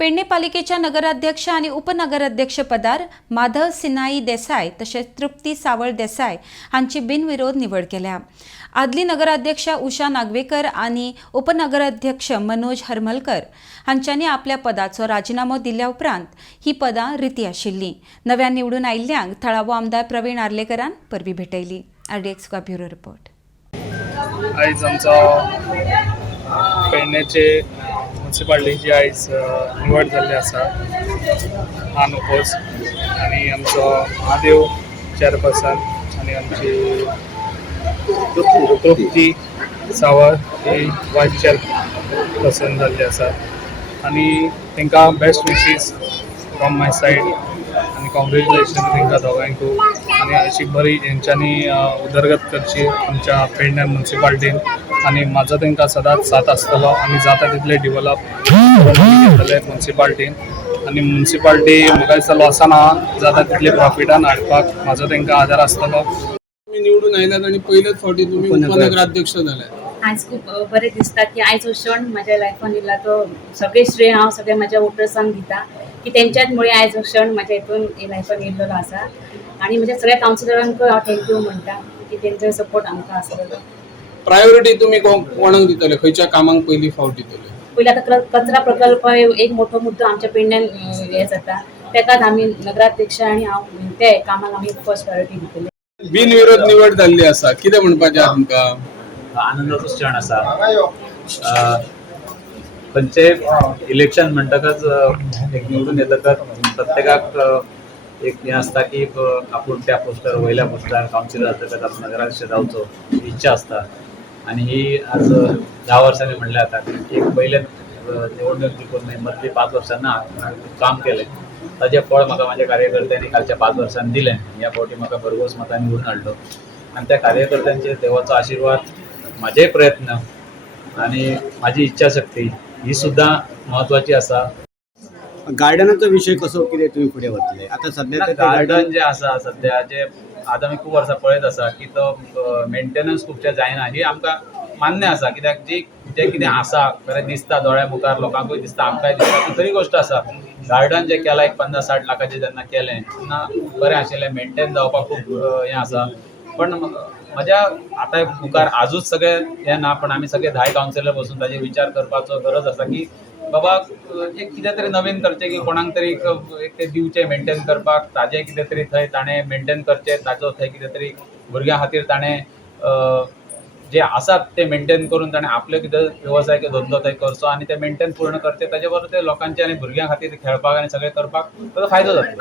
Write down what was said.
पेडणे पालिकेच्या नगराध्यक्ष आणि उपनगराध्यक्ष पदार माधव सिन्हाई देसाई तसेच तृप्ती सावळ देसाई हांची बिनविरोध निवड केल्या। आदली नगराध्यक्षा उषा नागवेकर आणि उपनगराध्यक्ष मनोज हरमलकर हांच्यांनी आपल्या पदाचो राजीनामो दिल्या उपरांत ही पदां रिती आशिल्ली। नव्यान निवडून आयिल्ल्यांक थळावो आमदार प्रवीण आर्लेकरान परबी भेटयली। RDX Goa bureau report. आयज आमचो पेडणेचे म्युनिसिपालिटीची आयज निवड जाल्ली आसा अनओपोज आनी आमचो महादेव चेअरपर्सन आनी आमची तृप्ती सावळ ही वायस चेअरपर्सन जाल्ली आसा आनी तांकां best wishes from my said आनी कॉंग्रेच्युलेशन तांकां दोगांयकू आनी अशी बरी हेंच्यांनी उदरगत करची आमच्या पेडणे म्युनिसिपालिटीन आनी म्हाजो तांकां सदांच साथ आसतलो आमी जाता तितले डिवेलप करतले म्युनिसिपालिटीन आनी म्युनिसिपालिटी म्हाका दिसता लॉसान आहा जाता तितले प्रॉफिटान हाडपाक म्हाजो तांकां आदार आसतलो। तुम्ही निवडून आयल्यात आणि पहिल्याच फावटी तुम्ही उपनगराध्यक्ष झाल्यात। आज खूप बरें दिसता की आयज हो क्षण म्हाज्या लायफान येयला तो सगळे श्रेय हांव सगळ्या म्हाज्या वोटर्सांक दिता की तेंच्याच मुळे आयज हो क्षण म्हाज्या हितून लायफान येयल्लो आसा आनी म्हज्या सगळ्या कावन्सिलरांक हांव थँक्यू म्हणटा की तेंचो सपोर्ट आमकां आसलेलो। प्रायोरिटी तुम्ही कोणाक दितले, खंयच्या कामांक पहिली फावट दितले? पयलीं आतां कचरा प्रकल्प एक मोठो मुद्दो आमच्या पेडण्यान हे जाता, तेकाच आमी नगराध्यक्ष आनी हांव ते कामाक आमी फर्स्ट प्रायोरिटी दितले। बिनविरोध निवड जाल्ली आसा, कितें म्हणपाचें तुमकां? आनंदाचो क्षण आसा। खंयचे इलेक्शन म्हणटकच एक निवडून येतकच प्रत्येकाक एक हें आसता की आपूण त्या पोस्टार वयल्या पोस्टार कावन्सिलर जातकच आपूण नगराध्यक्ष जावचो ही इच्छा आसता आनी ही आज 10 वर्सांनी म्हणल्या जाता। एक पयले निवडणूक जिखून मदली 5 वर्सांना काम केलें ताजें फळ म्हाका म्हाज्या कार्यकर्त्यांनी कालच्या 5 वर्सांनी दिलें। ह्या फावटी म्हाका भरघोस मतांनी निवडून हाडलो आनी त्या कार्यकर्त्यांचेर देवाचो आशिर्वाद, म्हाजे प्रयत्न आनी म्हाजी इच्छाशक्ती ही सुद्दां म्हत्वाची आसा। गार्डनाचो विषय कसो कितें तुम्ही फुडें व्हरतले? आता सध्या गार्डन जे आसा सध्या जे आतां आमी खूब वर्सां पळयत आसा की तो मेंटेनन्स खुबशे जायना, ही आमकां मान्य आसा कित्याक जे कितें आसा खरें दिसता दोळ्या मुखार लोकांकूय दिसता आमकांय दिसता ती खरी गोश्ट आसा। गार्डन जे केलां एक 50-60 लाखाचें जेन्ना केलें तेन्ना बरें आशिल्लें, मेंटेन जावपाक खूब हें आसा। पण म्हज्या आतां मुखार आजूच सगळें हें ना, पण आमी सगळे 10 कावन्सिलर बसून ताजेर विचार करपाचो गरज आसा की बाबा एक कितें तरी नवीन करचें की कोणाक तरी एक ते दिवचें मेंटेन करपाक, ताजें कितें तरी थंय ताणें मेंटेन करचें, ताजो थंय कितें तरी भुरग्यां खातीर ताणें जे आसात ते मेंटेन करून ताणें आपले कितें वेवसाय किंवा धंदो थंय करचो आनी ते मेंटेन पूर्ण करचें, ताजे बरोबर ते लोकांचे आनी भुरग्यां खातीर खेळपाक आनी सगळें करपाक ताजो फायदो जातलो।